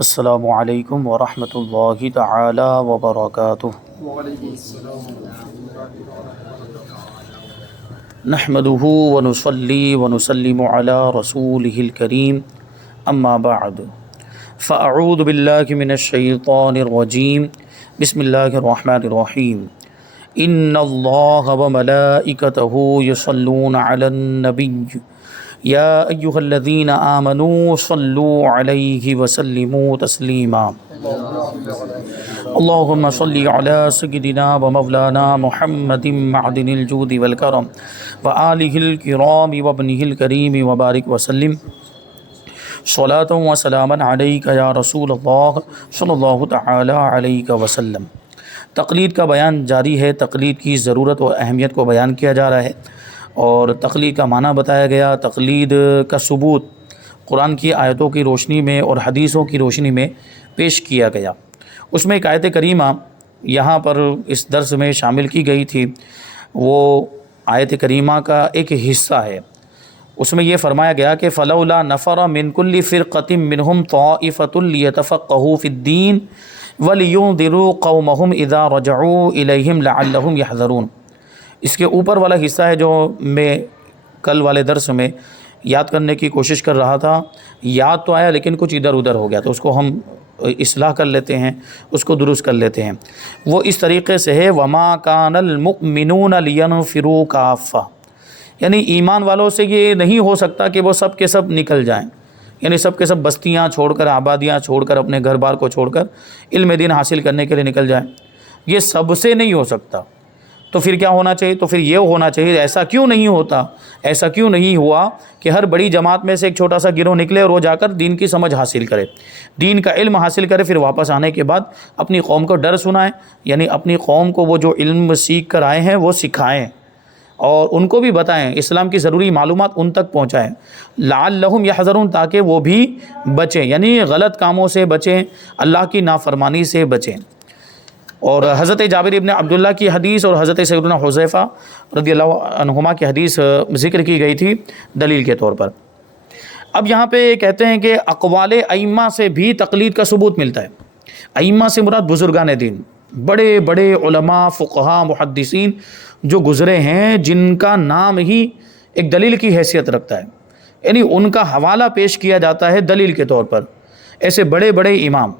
السلام علیکم ورحمۃ اللہ تعالی وبرکاتہ۔ نحمده ونصلي ونسلم على رسوله الكريم اما بعد فاعوذ باللہ من الشیطان الرجیم بسم اللہ الرحمن الرحیم ان اللہ وملائکتہ یصلون علی النبی یا ایہا الذین آمنوا صلوا علیہ وسلموا تسلیما اللہم صلی علی سیدنا و مولانا محمد معدن الجود والکرم وآلہ الکرام وابنہ الکریم وبارک وسلم صلاۃ و سلاما علیک یا رسول اللہ صلی اللہ تعالی علیہ وسلم۔ تقلید کا بیان جاری ہے۔ تقلید کی ضرورت و اہمیت کو بیان کیا جا رہا ہے اور تقلید کا معنی بتایا گیا۔ تقلید کا ثبوت قرآن کی آیتوں کی روشنی میں اور حدیثوں کی روشنی میں پیش کیا گیا۔ اس میں ایک آیت کریمہ یہاں پر اس درس میں شامل کی گئی تھی، وہ آیت کریمہ کا ایک حصہ ہے۔ اس میں یہ فرمایا گیا کہ فلولا نفر من کل فرقۃ منہم طائفۃ لیتفقہوا فی الدین ولینذروا قومہم اذا رجعوا الیہم لعلہم یحذرون۔ اس کے اوپر والا حصہ ہے جو میں کل والے درس میں یاد کرنے کی کوشش کر رہا تھا۔ یاد تو آیا لیکن کچھ ادھر ادھر ہو گیا، تو اس کو ہم اصلاح کر لیتے ہیں، اس کو درست کر لیتے ہیں۔ وہ اس طریقے سے ہے وَمَا كَانَ الْمُؤْمِنُونَ لِيَنْفِرُوا كَافَّةً، یعنی ایمان والوں سے یہ نہیں ہو سکتا کہ وہ سب کے سب نکل جائیں، یعنی سب کے سب بستیاں چھوڑ کر، آبادیاں چھوڑ کر، اپنے گھر بار کو چھوڑ کر علم دین حاصل کرنے کے لیے نکل جائیں۔ یہ سب سے نہیں ہو سکتا۔ تو پھر کیا ہونا چاہیے؟ تو پھر یہ ہونا چاہیے، ایسا کیوں نہیں ہوتا، ایسا کیوں نہیں ہوا کہ ہر بڑی جماعت میں سے ایک چھوٹا سا گروہ نکلے اور وہ جا کر دین کی سمجھ حاصل کرے، دین کا علم حاصل کرے، پھر واپس آنے کے بعد اپنی قوم کو ڈر سنائیں، یعنی اپنی قوم کو وہ جو علم سیکھ کر آئے ہیں وہ سکھائیں اور ان کو بھی بتائیں، اسلام کی ضروری معلومات ان تک پہنچائیں، لعلہم یحذرون، تاکہ وہ بھی بچیں، یعنی غلط کاموں سے بچیں، اللہ کی نافرمانی سے بچیں۔ اور حضرت جابر ابن عبداللہ کی حدیث اور حضرت سیدنا حذیفہ رضی اللہ عنہما کی حدیث ذکر کی گئی تھی دلیل کے طور پر۔ اب یہاں پہ کہتے ہیں کہ اقوال ائمہ سے بھی تقلید کا ثبوت ملتا ہے۔ ائمہ سے مراد بزرگان دین، بڑے بڑے علماء، فقہاء، محدثین جو گزرے ہیں، جن کا نام ہی ایک دلیل کی حیثیت رکھتا ہے، یعنی ان کا حوالہ پیش کیا جاتا ہے دلیل کے طور پر، ایسے بڑے بڑے امام۔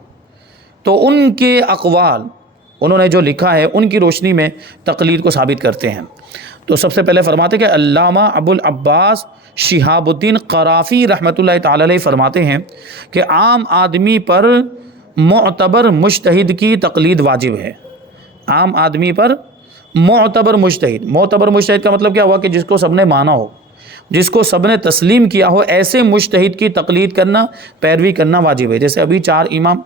تو ان کے اقوال، انہوں نے جو لکھا ہے، ان کی روشنی میں تقلید کو ثابت کرتے ہیں۔ تو سب سے پہلے فرماتے کہ علامہ ابو العباس شہاب الدین قرافی رحمۃ اللہ تعالی علیہ فرماتے ہیں کہ عام آدمی پر معتبر مجتہد کی تقلید واجب ہے۔ عام آدمی پر معتبر مجتہد کا مطلب کیا ہوا کہ جس کو سب نے مانا ہو، جس کو سب نے تسلیم کیا ہو، ایسے مجتہد کی تقلید کرنا، پیروی کرنا واجب ہے۔ جیسے ابھی 4 امام،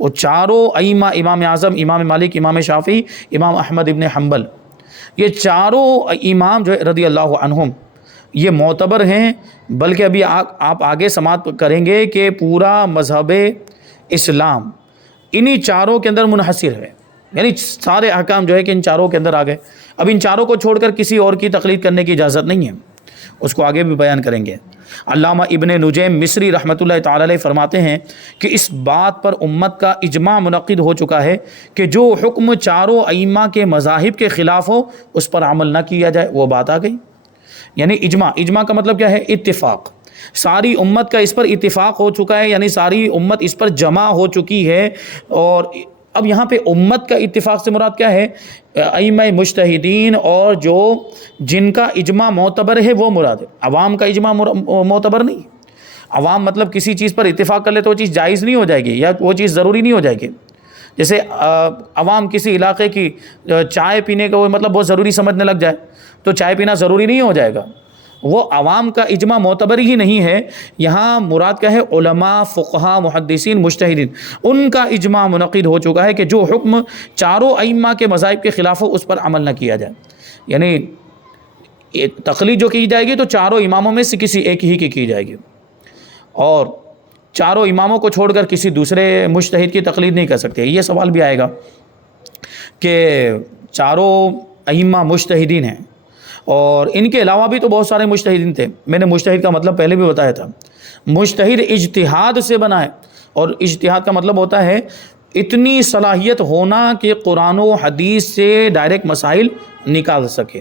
وہ چاروں ائمہ، امام اعظم، امام مالک، امام شافعی، امام احمد ابن حنبل، یہ چاروں امام جو رضی اللہ عنہم یہ معتبر ہیں، بلکہ ابھی آپ آگے سماعت کریں گے کہ پورا مذہب اسلام انہی چاروں کے اندر منحصر ہے، یعنی سارے احکام جو ہے کہ ان چاروں کے اندر آ گئے۔ اب ان چاروں کو چھوڑ کر کسی اور کی تقلید کرنے کی اجازت نہیں ہے، اس کو آگے بھی بیان کریں گے۔ علامہ ابن نجیم مصری رحمۃ اللہ تعالی علیہ فرماتے ہیں کہ اس بات پر امت کا اجماع منعقد ہو چکا ہے کہ جو حکم چاروں ائمہ کے مذاہب کے خلاف ہو اس پر عمل نہ کیا جائے، وہ بات آ گئی۔ یعنی اجماع کا مطلب کیا ہے؟ اتفاق۔ ساری امت کا اس پر اتفاق ہو چکا ہے، یعنی ساری امت اس پر جمع ہو چکی ہے۔ اور اب یہاں پہ امت کا اتفاق سے مراد کیا ہے؟ ائمہ مجتہدین اور جو جن کا اجماع معتبر ہے وہ مراد ہے۔ عوام کا اجماع معتبر نہیں۔ عوام مطلب کسی چیز پر اتفاق کر لے تو وہ چیز جائز نہیں ہو جائے گی، یا وہ چیز ضروری نہیں ہو جائے گی۔ جیسے عوام کسی علاقے کی چائے پینے کا وہ مطلب بہت ضروری سمجھنے لگ جائے تو چائے پینا ضروری نہیں ہو جائے گا، وہ عوام کا اجماع معتبر ہی نہیں ہے۔ یہاں مراد کیا ہے؟ علماء، فقہاء، محدثین، مجتہدین، ان کا اجماع منعقد ہو چکا ہے کہ جو حکم چاروں ائمہ کے مذاہب کے خلاف ہو اس پر عمل نہ کیا جائے۔ یعنی تقلید جو کی جائے گی تو چاروں اماموں میں سے کسی ایک ہی کی جائے گی، اور چاروں اماموں کو چھوڑ کر کسی دوسرے مجتہد کی تقلید نہیں کر سکتے۔ یہ سوال بھی آئے گا کہ چاروں ائمہ مجتہدین ہیں اور ان کے علاوہ بھی تو بہت سارے مجتہدین تھے۔ میں نے مجتہد کا مطلب پہلے بھی بتایا تھا، مجتہد اجتہاد سے بنا ہے، اور اجتہاد کا مطلب ہوتا ہے اتنی صلاحیت ہونا کہ قرآن و حدیث سے ڈائریکٹ مسائل نکال سکے.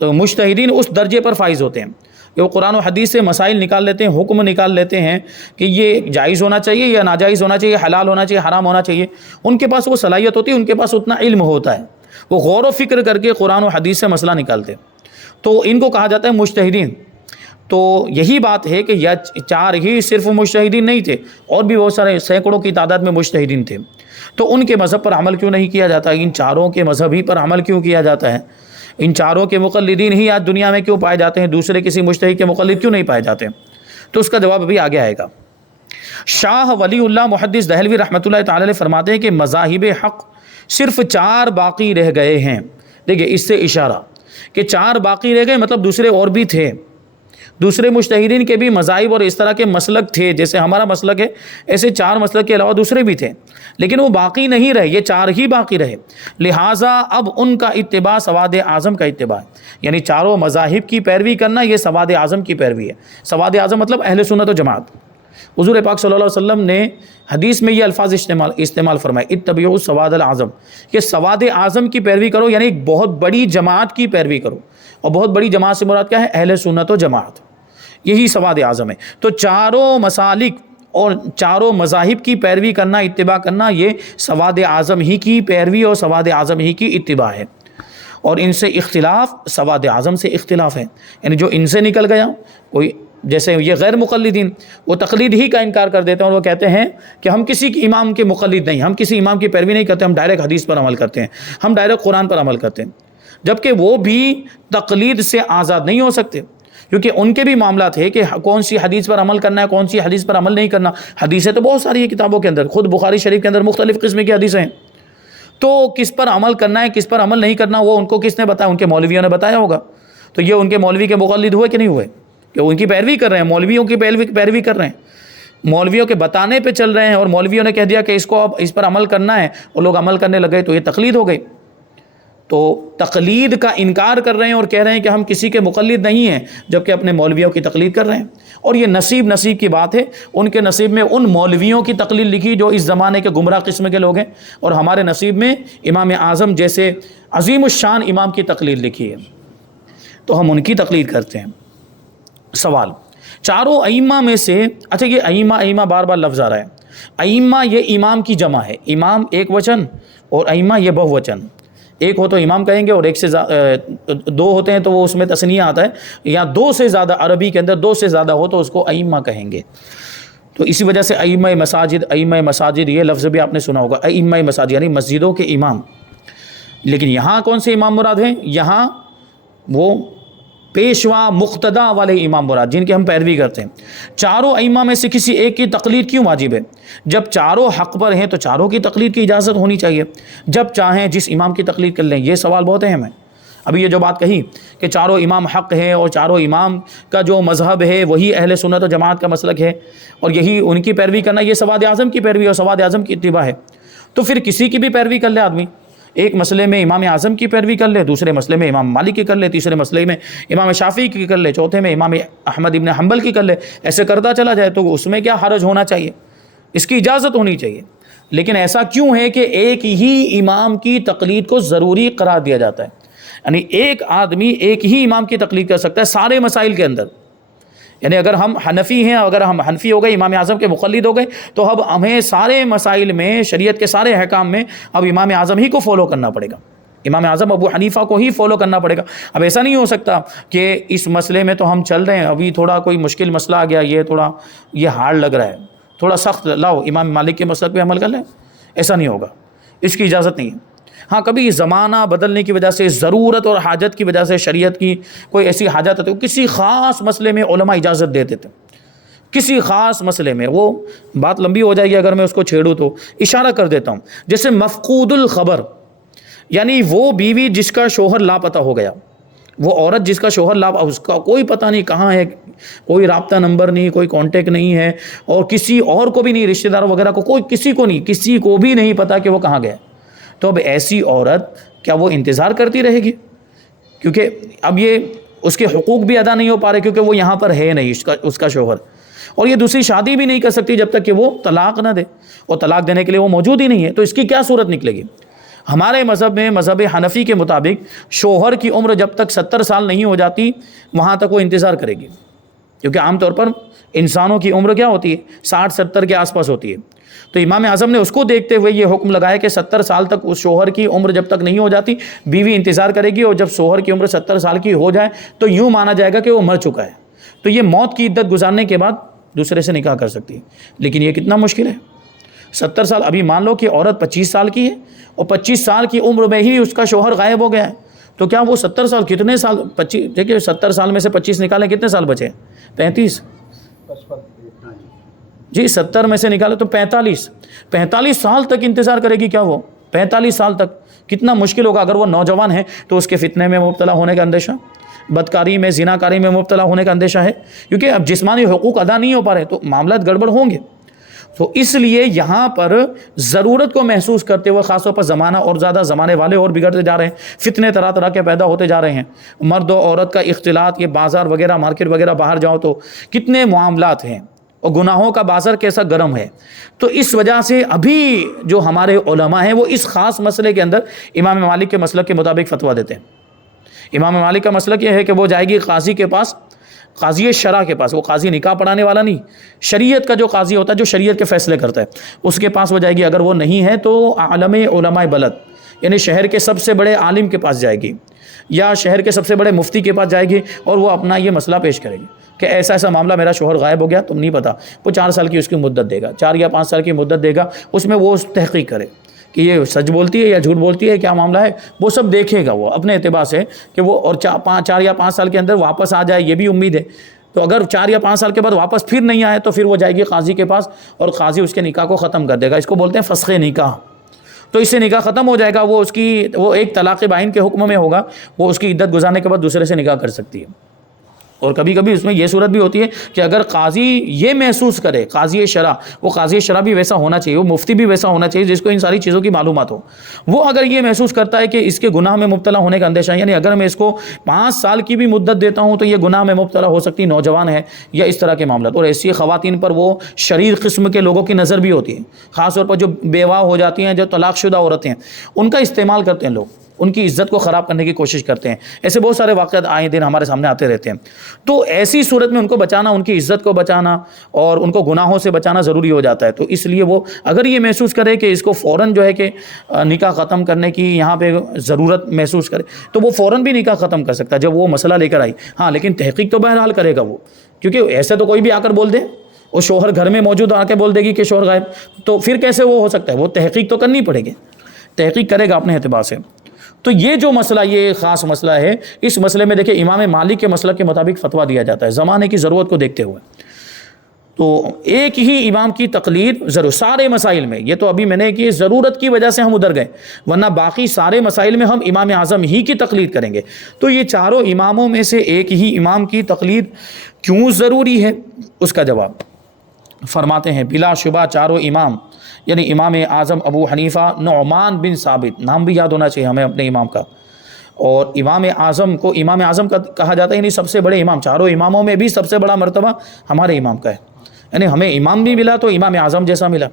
تو مجتہدین اس درجے پر فائز ہوتے ہیں کہ وہ قرآن و حدیث سے مسائل نکال لیتے ہیں، حکم نکال لیتے ہیں کہ یہ جائز ہونا چاہیے یا ناجائز ہونا چاہیے، حلال ہونا چاہیے، حرام ہونا چاہیے. ان کے پاس وہ صلاحیت ہوتی ہے، ان کے پاس اتنا علم ہوتا ہے، وہ غور و فکر کر کے قرآن و حدیث سے مسئلہ نکالتے ہیں. تو ان کو کہا جاتا ہے مجتہدین. تو یہی بات ہے کہ یہ 4 ہی صرف مجتہدین نہیں تھے، اور بھی بہت سارے سینکڑوں کی تعداد میں مجتہدین تھے. تو ان کے مذہب پر عمل کیوں نہیں کیا جاتا؟ ان 4 کے مذہب ہی پر عمل کیوں کیا جاتا ہے؟ ان 4 کے مقلدین ہی آج دنیا میں کیوں پائے جاتے ہیں؟ دوسرے کسی مجتہد کے مقلد کیوں نہیں پائے جاتے؟ تو اس کا جواب ابھی آگے آئے گا. شاہ ولی اللہ محدث دہلوی رحمۃ اللہ تعالی علیہ فرماتے ہیں کہ مذاہب حق صرف 4 باقی رہ گئے ہیں. دیکھیں اس سے اشارہ کہ 4 باقی رہ گئے، مطلب دوسرے اور بھی تھے، دوسرے مجتہدین کے بھی مذاہب اور اس طرح کے مسلک تھے، جیسے ہمارا مسلک ہے ایسے 4 مسلک کے علاوہ دوسرے بھی تھے، لیکن وہ باقی نہیں رہے، یہ 4 ہی باقی رہے. لہٰذا اب ان کا اتباع سواد اعظم کا اتباع ہے، یعنی 4 مذاہب کی پیروی کرنا یہ سواد اعظم کی پیروی ہے. سواد اعظم مطلب اہل سنت و جماعت. حضور پاک صلی اللہ علیہ وسلم نے حدیث میں یہ الفاظ استعمال فرمائے، اتبعوا سواد الاعظم، کہ سواد اعظم کی پیروی کرو، یعنی ایک بہت بڑی جماعت کی پیروی کرو. اور بہت بڑی جماعت سے مراد کیا ہے؟ اہل سنت و جماعت، یہی سواد اعظم ہے. تو 4 مسالک اور 4 مذاہب کی پیروی کرنا، اتباع کرنا، یہ سواد اعظم ہی کی پیروی اور سواد اعظم ہی کی اتباع ہے. اور ان سے اختلاف سواد اعظم سے اختلاف ہے، یعنی جو ان سے نکل گیا، کوئی جیسے یہ غیر مقلدین وہ تقلید ہی کا انکار کر دیتے ہیں، اور وہ کہتے ہیں کہ ہم کسی امام کے مقلد نہیں، ہم کسی امام کی پیروی نہیں کرتے، ہم ڈائریکٹ حدیث پر عمل کرتے ہیں، ہم ڈائریکٹ قرآن پر عمل کرتے ہیں. جبکہ وہ بھی تقلید سے آزاد نہیں ہو سکتے، کیونکہ ان کے بھی معاملات ہے کہ کون سی حدیث پر عمل کرنا ہے، کون سی حدیث پر عمل نہیں کرنا. حدیثیں تو بہت ساری ہیں کتابوں کے اندر، خود بخاری شریف کے اندر مختلف قسم کی حدیثیں ہیں. تو کس پر عمل کرنا ہے، کس پر عمل نہیں کرنا، وہ ان کو کس نے بتایا؟ ان کے مولویوں نے بتایا ہوگا. تو یہ ان کے مولوی کے مقلد ہوئے کہ نہیں ہوئے؟ کہ ان کی پیروی کر رہے ہیں، مولویوں کی پیروی کر رہے ہیں، مولویوں کے بتانے پہ چل رہے ہیں، اور مولویوں نے کہہ دیا کہ اس کو اب اس پر عمل کرنا ہے، اور لوگ عمل کرنے لگے، تو یہ تقلید ہو گئی. تو تقلید کا انکار کر رہے ہیں اور کہہ رہے ہیں کہ ہم کسی کے مقلد نہیں ہیں، جبکہ اپنے مولویوں کی تقلید کر رہے ہیں. اور یہ نصیب کی بات ہے، ان کے نصیب میں ان مولویوں کی تقلید لکھی جو اس زمانے کے گمراہ قسم کے لوگ ہیں، اور ہمارے نصیب میں امام اعظم جیسے عظیم الشان امام کی تقلید لکھی ہے، تو ہم ان کی تقلید کرتے ہیں. سوال 4 ائمہ میں سے، اچھا یہ ائمہ بار بار لفظ آ رہا ہے. ائمہ یہ امام کی جمع ہے، امام ایک وچن اور ائمہ یہ بہو وچن. ایک ہو تو امام کہیں گے، اور ایک سے 2 ہوتے ہیں تو وہ اس میں تثنیہ آتا ہے، یا 2 سے زیادہ، عربی کے اندر 2 سے زیادہ ہو تو اس کو ائمہ کہیں گے. تو اسی وجہ سے ائمہ مساجد یہ لفظ بھی آپ نے سنا ہوگا، ائمہ مساجد یعنی مسجدوں کے امام. لیکن یہاں کون سے امام مراد ہیں؟ یہاں وہ پیشوا مقتدا والے امام مراد، جن کی ہم پیروی کرتے ہیں. 4 ائمہ میں سے کسی ایک کی تقلید کیوں واجب ہے؟ جب 4 حق پر ہیں تو 4 کی تقلید کی اجازت ہونی چاہیے، جب چاہیں جس امام کی تقلید کر لیں. یہ سوال بہت اہم ہے. ابھی یہ جو بات کہی کہ 4 امام حق ہیں اور 4 امام کا جو مذہب ہے وہی اہل سنت و جماعت کا مسلک ہے، اور یہی ان کی پیروی کرنا، یہ سواد اعظم کی پیروی اور سواد اعظم کی اتباع ہے. تو پھر کسی کی بھی پیروی کر لے آدمی، ایک مسئلے میں امام اعظم کی پیروی کر لے، دوسرے مسئلے میں امام مالک کی کر لے، تیسرے مسئلے میں امام شافعی کی کر لے، چوتھے میں امام احمد ابن حنبل کی کر لے، ایسے کرتا چلا جائے، تو اس میں کیا حرج ہونا چاہیے؟ اس کی اجازت ہونی چاہیے. لیکن ایسا کیوں ہے کہ ایک ہی امام کی تقلید کو ضروری قرار دیا جاتا ہے؟ یعنی ایک آدمی ایک ہی امام کی تقلید کر سکتا ہے سارے مسائل کے اندر. یعنی اگر ہم حنفی ہیں، اگر ہم حنفی ہو گئے، امام اعظم کے مقلد ہو گئے، تو اب ہمیں سارے مسائل میں، شریعت کے سارے احکام میں اب امام اعظم ہی کو فالو کرنا پڑے گا، امام اعظم ابو حنیفہ کو ہی فالو کرنا پڑے گا. اب ایسا نہیں ہو سکتا کہ اس مسئلے میں تو ہم چل رہے ہیں، ابھی تھوڑا کوئی مشکل مسئلہ آ گیا، یہ ہارڈ لگ رہا ہے، تھوڑا سخت، لاؤ امام مالک کے مسلک پہ عمل کر لیں. ایسا نہیں ہوگا، اس کی اجازت نہیں ہے. ہاں کبھی زمانہ بدلنے کی وجہ سے، ضرورت اور حاجت کی وجہ سے، شریعت کی کوئی ایسی حاجت ہے، کسی خاص مسئلے میں علماء اجازت دے دیتے، کسی خاص مسئلے میں. وہ بات لمبی ہو جائے گی اگر میں اس کو چھیڑوں، تو اشارہ کر دیتا ہوں. جیسے مفقود الخبر، یعنی وہ بیوی جس کا شوہر لاپتہ ہو گیا، وہ عورت جس کا شوہر اس کا کوئی پتہ نہیں کہاں ہے، کوئی رابطہ نمبر نہیں، کوئی کانٹیکٹ نہیں ہے، اور کسی اور کو بھی نہیں، رشتہ دار وغیرہ کو کسی کو بھی نہیں پتا کہ وہ کہاں گیا. تو اب ایسی عورت کیا وہ انتظار کرتی رہے گی؟ کیونکہ اب یہ اس کے حقوق بھی ادا نہیں ہو پا رہے، کیونکہ وہ یہاں پر ہے نہیں، اس کا شوہر. اور یہ دوسری شادی بھی نہیں کر سکتی جب تک کہ وہ طلاق نہ دے، اور طلاق دینے کے لیے وہ موجود ہی نہیں ہے، تو اس کی کیا صورت نکلے گی؟ ہمارے مذہب میں، مذہب حنفی کے مطابق، شوہر کی عمر جب تک 70 سال نہیں ہو جاتی وہاں تک وہ انتظار کرے گی، کیونکہ عام طور پر انسانوں کی عمر کیا ہوتی ہے؟ 60-70 کے آس پاس ہوتی ہے۔ تو امام اعظم نے اس کو دیکھتے ہوئے یہ حکم لگایا کہ 70 سال تک اس شوہر کی عمر جب تک نہیں ہو جاتی بیوی انتظار کرے گی، اور جب شوہر کی عمر 70 سال کی ہو جائے تو یوں مانا جائے گا کہ وہ مر چکا ہے، تو یہ موت کی عدت گزارنے کے بعد دوسرے سے نکاح کر سکتی ہے۔ لیکن یہ کتنا مشکل ہے، 70 سال، ابھی مان لو کہ عورت 25 سال کی ہے اور 25 سال کی عمر میں ہی اس کا شوہر غائب ہو گیا ہے، تو کیا وہ 70 سال، کتنے سال، 25، دیکھیں 70 سال میں سے 25 نکالیں کتنے سال بچے؟ 35 جی، 70 میں سے نکالے تو 45 سال تک انتظار کرے گی۔ کیا وہ 45 سال تک کتنا مشکل ہوگا؟ اگر وہ نوجوان ہے تو اس کے فتنے میں مبتلا ہونے کا اندیشہ، بدکاری میں، زناکاری میں مبتلا ہونے کا اندیشہ ہے، کیونکہ اب جسمانی حقوق ادا نہیں ہو پا رہے تو معاملات گڑبڑ ہوں گے۔ تو اس لیے یہاں پر ضرورت کو محسوس کرتے ہوئے، خاص طور پر زمانہ اور زیادہ زمانے والے اور بگڑتے جا رہے ہیں، فتنے طرح طرح کے پیدا ہوتے جا رہے ہیں، مرد و عورت کا اختلاط، یہ بازار وغیرہ، مارکیٹ وغیرہ باہر جاؤ تو کتنے معاملات ہیں، اور گناہوں کا بازار کیسا گرم ہے۔ تو اس وجہ سے ابھی جو ہمارے علماء ہیں وہ اس خاص مسئلے کے اندر امام مالک کے مسلک کے مطابق فتویٰ دیتے ہیں۔ امام مالک کا مسلک یہ ہے کہ وہ جائے گی قاضی کے پاس، قاضی شرع کے پاس، وہ قاضی نکاح پڑھانے والا نہیں، شریعت کا جو قاضی ہوتا ہے جو شریعت کے فیصلے کرتا ہے اس کے پاس وہ جائے گی۔ اگر وہ نہیں ہے تو عالم علماء بلد، یعنی شہر کے سب سے بڑے عالم کے پاس جائے گی، یا شہر کے سب سے بڑے مفتی کے پاس جائے گی، اور وہ اپنا یہ مسئلہ پیش کرے گی کہ ایسا ایسا معاملہ، میرا شوہر غائب ہو گیا، تم نہیں پتا۔ وہ 4 سال کی اس کی مدت دے گا، 4 یا 5 سال کی مدت دے گا، اس میں وہ تحقیق کرے کہ یہ سچ بولتی ہے یا جھوٹ بولتی ہے، کیا معاملہ ہے، وہ سب دیکھے گا وہ اپنے اعتبار سے کہ وہ، اور 4 یا 5 سال کے اندر واپس آ جائے، یہ بھی امید ہے۔ تو اگر 4 یا 5 سال کے بعد واپس پھر نہیں آئے تو پھر وہ جائے گی قاضی کے پاس، اور قاضی اس کے نکاح کو ختم کر دے گا۔ اس کو بولتے ہیں فسخ نکاح۔ تو اس سے نکاح ختم ہو جائے گا، وہ ایک طلاق بائن کے حکم میں ہوگا، وہ اس کی عدت گزارنے کے بعد دوسرے سے نکاح کر سکتی ہے۔ اور کبھی کبھی اس میں یہ صورت بھی ہوتی ہے کہ اگر قاضی یہ محسوس کرے، قاضی شرع، وہ قاضی شرع بھی ویسا ہونا چاہیے، وہ مفتی بھی ویسا ہونا چاہیے جس کو ان ساری چیزوں کی معلومات ہو، وہ اگر یہ محسوس کرتا ہے کہ اس کے گناہ میں مبتلا ہونے کا اندیشہ ہے، یعنی اگر میں اس کو 5 سال کی بھی مدت دیتا ہوں تو یہ گناہ میں مبتلا ہو سکتی، نوجوان ہے، یا اس طرح کے معاملات۔ اور ایسی خواتین پر وہ شریر قسم کے لوگوں کی نظر بھی ہوتی ہے، خاص طور پر جو بیوہ ہو جاتی ہیں، جو طلاق شدہ عورتیں ہیں، ان کا استعمال کرتے ہیں لوگ، ان کی عزت کو خراب کرنے کی کوشش کرتے ہیں۔ ایسے بہت سارے واقعات آئے دن ہمارے سامنے آتے رہتے ہیں۔ تو ایسی صورت میں ان کو بچانا، ان کی عزت کو بچانا اور ان کو گناہوں سے بچانا ضروری ہو جاتا ہے۔ تو اس لیے وہ اگر یہ محسوس کرے کہ اس کو فوراً جو ہے کہ نکاح ختم کرنے کی یہاں پہ ضرورت محسوس کرے تو وہ فوراً بھی نکاح ختم کر سکتا ہے جب وہ مسئلہ لے کر آئی۔ ہاں، لیکن تحقیق تو بہرحال کرے گا وہ، کیونکہ ایسے تو کوئی بھی آ کر بول دے، وہ شوہر گھر میں موجود آ کے بول دے گی کہ شوہر غائب، تو پھر کیسے وہ ہو سکتا ہے؟ وہ تحقیق تو کرنی پڑے گی، تحقیق کرے گا اپنے اعتبار سے۔ تو یہ جو مسئلہ، یہ خاص مسئلہ ہے، اس مسئلے میں دیکھیں امام مالک کے مسلک کے مطابق فتویٰ دیا جاتا ہے زمانے کی ضرورت کو دیکھتے ہوئے۔ تو ایک ہی امام کی تقلید ضرور سارے مسائل میں، یہ تو ابھی میں نے کہ ضرورت کی وجہ سے ہم ادھر گئے، ورنہ باقی سارے مسائل میں ہم امام اعظم ہی کی تقلید کریں گے۔ تو یہ چاروں اماموں میں سے ایک ہی امام کی تقلید کیوں ضروری ہے؟ اس کا جواب فرماتے ہیں، بلا شبہ چاروں امام، یعنی امام اعظم ابو حنیفہ نعمان بن ثابت، نام بھی یاد ہونا چاہیے ہمیں اپنے امام کا، اور امام اعظم کو امام اعظم کا کہا جاتا ہے، یعنی سب سے بڑے امام، چاروں اماموں میں بھی سب سے بڑا مرتبہ ہمارے امام کا ہے، یعنی ہمیں امام بھی ملا تو امام اعظم جیسا ملا۔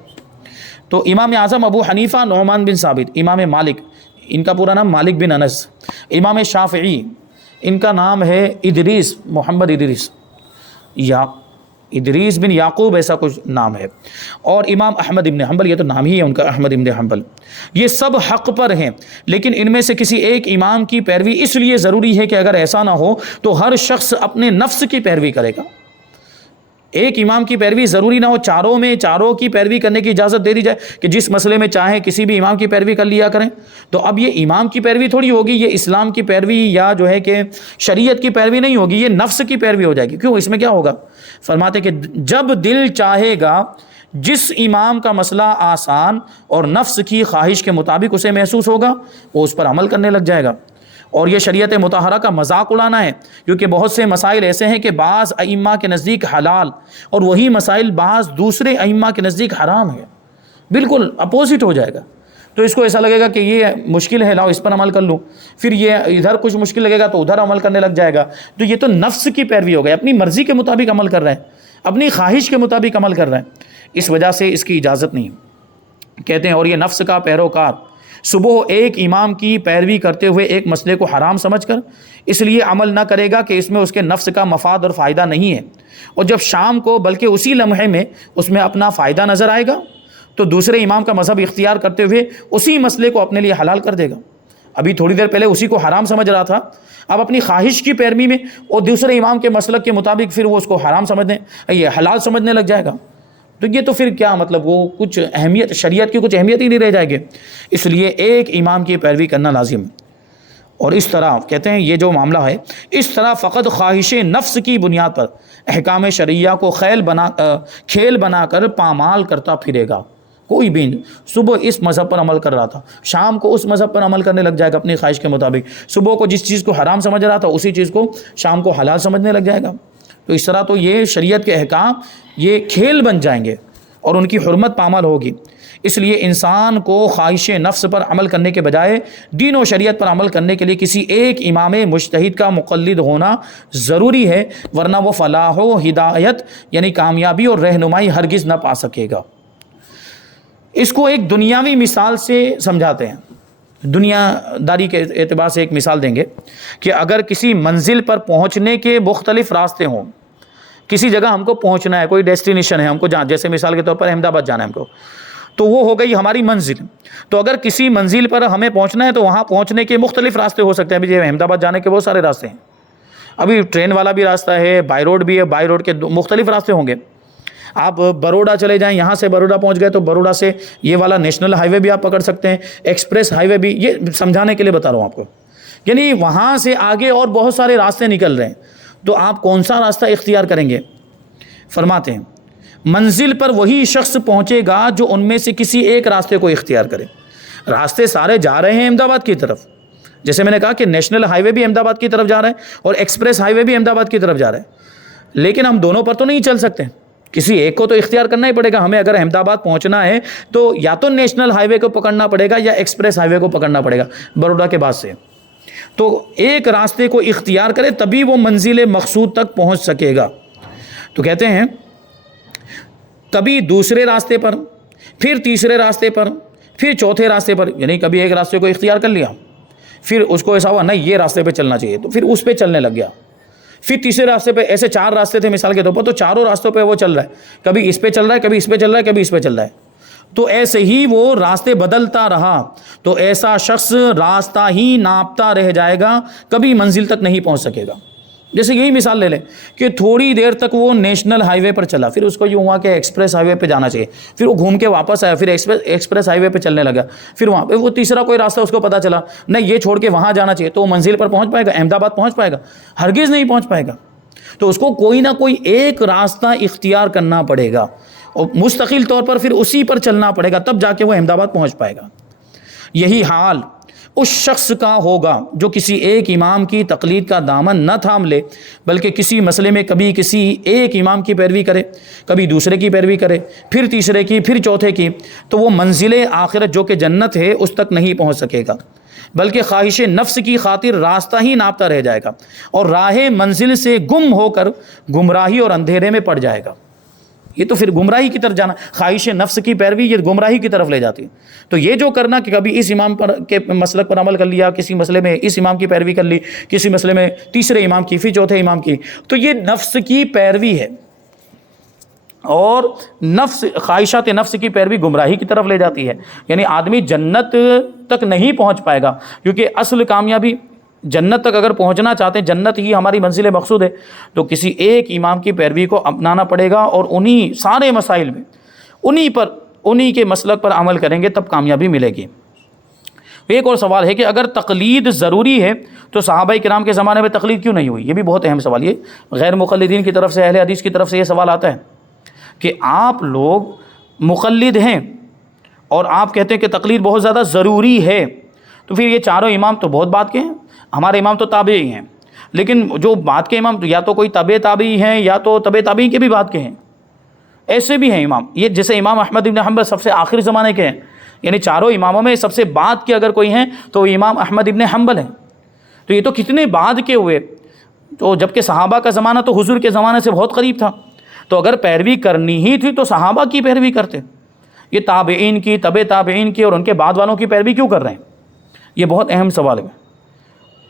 تو امام اعظم ابو حنیفہ نعمان بن ثابت، امام مالک، ان کا پورا نام مالک بن انس، امام شافعی، ان کا نام ہے ادریس، محمد ادریس، یا ادریس بن یعقوب، ایسا کچھ نام ہے، اور امام احمد ابن حنبل، یہ تو نام ہی ہے ان کا، احمد ابن حنبل، یہ سب حق پر ہیں، لیکن ان میں سے کسی ایک امام کی پیروی اس لیے ضروری ہے کہ اگر ایسا نہ ہو تو ہر شخص اپنے نفس کی پیروی کرے گا۔ ایک امام کی پیروی ضروری نہ ہو، چاروں میں چاروں کی پیروی کرنے کی اجازت دے دی جائے کہ جس مسئلے میں چاہیں کسی بھی امام کی پیروی کر لیا کریں، تو اب یہ امام کی پیروی تھوڑی ہوگی، یہ اسلام کی پیروی یا جو ہے کہ شریعت کی پیروی نہیں ہوگی، یہ نفس کی پیروی ہو جائے گی۔ کیوں؟ اس میں کیا ہوگا؟ فرماتے کہ جب دل چاہے گا جس امام کا مسئلہ آسان اور نفس کی خواہش کے مطابق اسے محسوس ہوگا، وہ اس پر عمل کرنے لگ جائے گا۔ اور یہ شریعت مطہرہ کا مذاق اڑانا ہے، کیونکہ بہت سے مسائل ایسے ہیں کہ بعض ائمہ کے نزدیک حلال اور وہی مسائل بعض دوسرے ائمہ کے نزدیک حرام ہے، بالکل اپوزٹ ہو جائے گا۔ تو اس کو ایسا لگے گا کہ یہ مشکل ہے، لاؤ اس پر عمل کر لوں، پھر یہ ادھر کچھ مشکل لگے گا تو ادھر عمل کرنے لگ جائے گا. تو یہ تو نفس کی پیروی ہو گئی، اپنی مرضی کے مطابق عمل کر رہے ہیں، اپنی خواہش کے مطابق عمل کر رہے ہیں. اس وجہ سے اس کی اجازت نہیں. کہتے ہیں اور یہ نفس کا پیروکار صبح ایک امام کی پیروی کرتے ہوئے ایک مسئلے کو حرام سمجھ کر اس لیے عمل نہ کرے گا کہ اس میں اس کے نفس کا مفاد اور فائدہ نہیں ہے، اور جب شام کو بلکہ اسی لمحے میں اس میں اپنا فائدہ نظر آئے گا تو دوسرے امام کا مذہب اختیار کرتے ہوئے اسی مسئلے کو اپنے لیے حلال کر دے گا. ابھی تھوڑی دیر پہلے اسی کو حرام سمجھ رہا تھا، اب اپنی خواہش کی پیروی میں اور دوسرے امام کے مسلک کے مطابق پھر وہ اس کو حرام سمجھنے، یہ حلال سمجھنے لگ جائے گا. تو یہ تو پھر کیا مطلب، وہ کچھ اہمیت، شریعت کی کچھ اہمیت ہی نہیں رہ جائے گی. اس لیے ایک امام کی پیروی کرنا لازم ہے. اور اس طرح کہتے ہیں یہ جو معاملہ ہے، اس طرح فقط خواہش نفس کی بنیاد پر احکام شرعیہ کو کھیل بنا کر پامال کرتا پھرے گا. کوئی بھی صبح اس مذہب پر عمل کر رہا تھا، شام کو اس مذہب پر عمل کرنے لگ جائے گا اپنی خواہش کے مطابق. صبح کو جس چیز کو حرام سمجھ رہا تھا اسی چیز کو شام کو حلال سمجھنے لگ جائے گا. تو اس طرح تو یہ شریعت کے احکام یہ کھیل بن جائیں گے اور ان کی حرمت پامال ہوگی. اس لیے انسان کو خواہش نفس پر عمل کرنے کے بجائے دین و شریعت پر عمل کرنے کے لیے کسی ایک امام مجتہد کا مقلد ہونا ضروری ہے، ورنہ وہ فلاح و ہدایت یعنی کامیابی اور رہنمائی ہرگز نہ پا سکے گا. اس کو ایک دنیاوی مثال سے سمجھاتے ہیں. دنیا داری کے اعتبار سے ایک مثال دیں گے کہ اگر کسی منزل پر پہنچنے کے مختلف راستے ہوں، کسی جگہ ہم کو پہنچنا ہے، کوئی ڈیسٹینیشن ہے ہم کو جہاں، جیسے مثال کے طور پر احمد آباد جانا ہے ہم کو، تو وہ ہو گئی ہماری منزل. تو اگر کسی منزل پر ہمیں پہنچنا ہے تو وہاں پہنچنے کے مختلف راستے ہو سکتے ہیں. ابھی احمد آباد جانے کے بہت سارے راستے ہیں، ابھی ٹرین والا بھی راستہ ہے، بائی روڈ بھی ہے، بائی روڈ کے مختلف راستے ہوں گے. آپ بروڈا چلے جائیں، یہاں سے بروڈا پہنچ گئے تو بروڈا سے یہ والا نیشنل ہائی وے بھی آپ پکڑ سکتے ہیں، ایکسپریس ہائی وے بھی. یہ سمجھانے کے لیے بتا رہا ہوں آپ کو، یعنی وہاں سے آگے اور بہت سارے راستے نکل رہے ہیں. تو آپ کون سا راستہ اختیار کریں گے؟ فرماتے ہیں منزل پر وہی شخص پہنچے گا جو ان میں سے کسی ایک راستے کو اختیار کرے. راستے سارے جا رہے ہیں احمد آباد کی طرف، جیسے میں نے کہا کہ نیشنل ہائی وے بھی احمد آباد کی طرف جا رہا ہے اور ایکسپریس ہائی وے بھی احمد آباد کی طرف جا رہا ہے. لیکن ہم دونوں پر تو نہیں چل سکتے، کسی ایک کو تو اختیار کرنا ہی پڑے گا. ہمیں اگر احمد آباد پہنچنا ہے تو یا تو نیشنل ہائی وے کو پکڑنا پڑے گا یا ایکسپریس ہائی وے کو پکڑنا پڑے گا بروڈا کے بعد سے. تو ایک راستے کو اختیار کرے تبھی وہ منزل مقصود تک پہنچ سکے گا. تو کہتے ہیں کبھی دوسرے راستے پر، پھر تیسرے راستے پر، پھر چوتھے راستے پر، یعنی کبھی ایک راستے کو اختیار کر لیا، پھر اس کو ایسا ہوا نہیں یہ راستے پہ چلنا چاہیے تو پھر اس پہ چلنے لگ گیا. پھر تیسرے راستے پہ، ایسے 4 راستے تھے مثال کے طور پر، تو چاروں راستوں پہ وہ چل رہا ہے، کبھی اس پہ چل رہا ہے، کبھی اس پہ چل رہا ہے، کبھی اس پہ چل رہا ہے. تو ایسے ہی وہ راستے بدلتا رہا تو ایسا شخص راستہ ہی ناپتا رہ جائے گا، کبھی منزل تک نہیں پہنچ سکے گا. جیسے یہی مثال لے لیں کہ تھوڑی دیر تک وہ نیشنل ہائی وے پر چلا، پھر اس کو یہ ہوا کہ ایکسپریس ہائی وے پہ جانا چاہیے، پھر وہ گھوم کے واپس آیا، پھر ایکسپریس ہائی وے پہ چلنے لگا، پھر وہاں پہ وہ تیسرا کوئی راستہ اس کو پتہ چلا نہیں یہ چھوڑ کے وہاں جانا چاہیے، تو وہ منزل پر پہنچ پائے گا؟ احمد آباد پہنچ پائے گا؟ ہرگز نہیں پہنچ پائے گا. تو اس کو کوئی نہ کوئی ایک راستہ اختیار کرنا پڑے گا اور مستقل طور پر پھر اسی پر چلنا پڑے گا، تب جا کے وہ احمد آباد پہنچ پائے گا. یہی حال اس شخص کا ہوگا جو کسی ایک امام کی تقلید کا دامن نہ تھام لے، بلکہ کسی مسئلے میں کبھی کسی ایک امام کی پیروی کرے، کبھی دوسرے کی پیروی کرے، پھر تیسرے کی، پھر چوتھے کی. تو وہ منزل آخرت جو کہ جنت ہے اس تک نہیں پہنچ سکے گا، بلکہ خواہش نفس کی خاطر راستہ ہی ناپتا رہ جائے گا اور راہ منزل سے گم ہو کر گمراہی اور اندھیرے میں پڑ جائے گا. یہ تو پھر گمراہی کی طرف جانا، خواہش نفس کی پیروی یہ گمراہی کی طرف لے جاتی ہے. تو یہ جو کرنا کہ کبھی اس امام پر کے مسلک پر عمل کر لیا، کسی مسئلے میں اس امام کی پیروی کر لی، کسی مسئلے میں تیسرے امام کی، پھر چوتھے امام کی، تو یہ نفس کی پیروی ہے اور خواہشات نفس کی پیروی گمراہی کی طرف لے جاتی ہے. یعنی آدمی جنت تک نہیں پہنچ پائے گا، کیونکہ اصل کامیابی جنت تک اگر پہنچنا چاہتے ہیں، جنت ہی ہماری منزل مقصود ہے، تو کسی ایک امام کی پیروی کو اپنانا پڑے گا اور انہی سارے مسائل میں انہی کے مسلک پر عمل کریں گے تب کامیابی ملے گی. ایک اور سوال ہے کہ اگر تقلید ضروری ہے تو صحابہ کرام کے زمانے میں تقلید کیوں نہیں ہوئی؟ یہ بھی بہت اہم سوال. یہ غیر مقلدین کی طرف سے، اہل حدیث کی طرف سے یہ سوال آتا ہے کہ آپ لوگ مقلد ہیں اور آپ کہتے ہیں کہ تقلید بہت زیادہ ضروری ہے، تو پھر یہ چاروں امام تو بہت بات کے ہیں، ہمارے امام تو تابعی ہیں، لیکن جو بات کے امام یا تو کوئی تبع تابعی ہیں یا تو تبع تابعی کے بھی بات کے ہیں. ایسے بھی ہیں امام، یہ جیسے امام احمد بن حنبل سب سے آخر زمانے کے ہیں، یعنی چاروں اماموں میں سب سے بعد کے اگر کوئی ہیں تو امام احمد ابن حنبل ہیں. تو یہ تو کتنے بعد کے ہوئے، تو جب کہ صحابہ کا زمانہ تو حضور کے زمانے سے بہت قریب تھا. تو اگر پیروی کرنی ہی تھی تو صحابہ کی پیروی کرتے. یہ تابعین کی، تابعین کی اور ان کے بعد والوں کی پیروی کیوں کر رہے ہیں؟ یہ بہت اہم سوال ہے.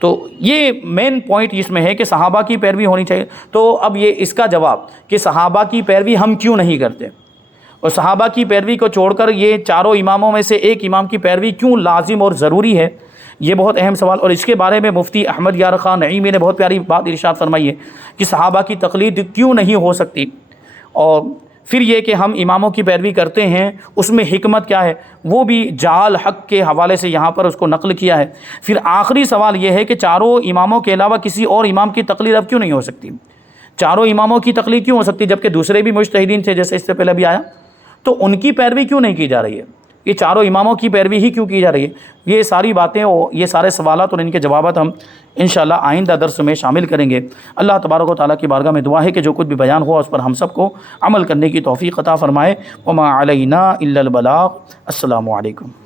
تو یہ مین پوائنٹ اس میں ہے کہ صحابہ کی پیروی ہونی چاہیے. تو اب یہ اس کا جواب کہ صحابہ کی پیروی ہم کیوں نہیں کرتے، اور صحابہ کی پیروی کو چھوڑ کر یہ چاروں اماموں میں سے ایک امام کی پیروی کیوں لازم اور ضروری ہے، یہ بہت اہم سوال. اور اس کے بارے میں مفتی احمد یار خان نعیمی نے بہت پیاری بات ارشاد فرمائی ہے کہ صحابہ کی تقلید کیوں نہیں ہو سکتی. اور پھر یہ کہ ہم اماموں کی پیروی کرتے ہیں اس میں حکمت کیا ہے، وہ بھی جعل حق کے حوالے سے یہاں پر اس کو نقل کیا ہے. پھر آخری سوال یہ ہے کہ چاروں اماموں کے علاوہ کسی اور امام کی تقلید اب کیوں نہیں ہو سکتی؟ چاروں اماموں کی تقلید کیوں ہو سکتی جبکہ دوسرے بھی مجتہدین تھے جیسے اس سے پہلے بھی آیا، تو ان کی پیروی کیوں نہیں کی جا رہی ہے؟ یہ چاروں اماموں کی پیروی ہی کیوں کی جا رہی ہے؟ یہ ساری باتیں یہ سارے سوالات اور ان کے جوابات ہم انشاءاللہ آئندہ درس میں شامل کریں گے. اللہ تبارک و تعالیٰ کی بارگاہ میں دعا ہے کہ جو کچھ بھی بیان ہوا اس پر ہم سب کو عمل کرنے کی توفیق عطا فرمائے. وما علینا الا البلاغ. السلام علیکم.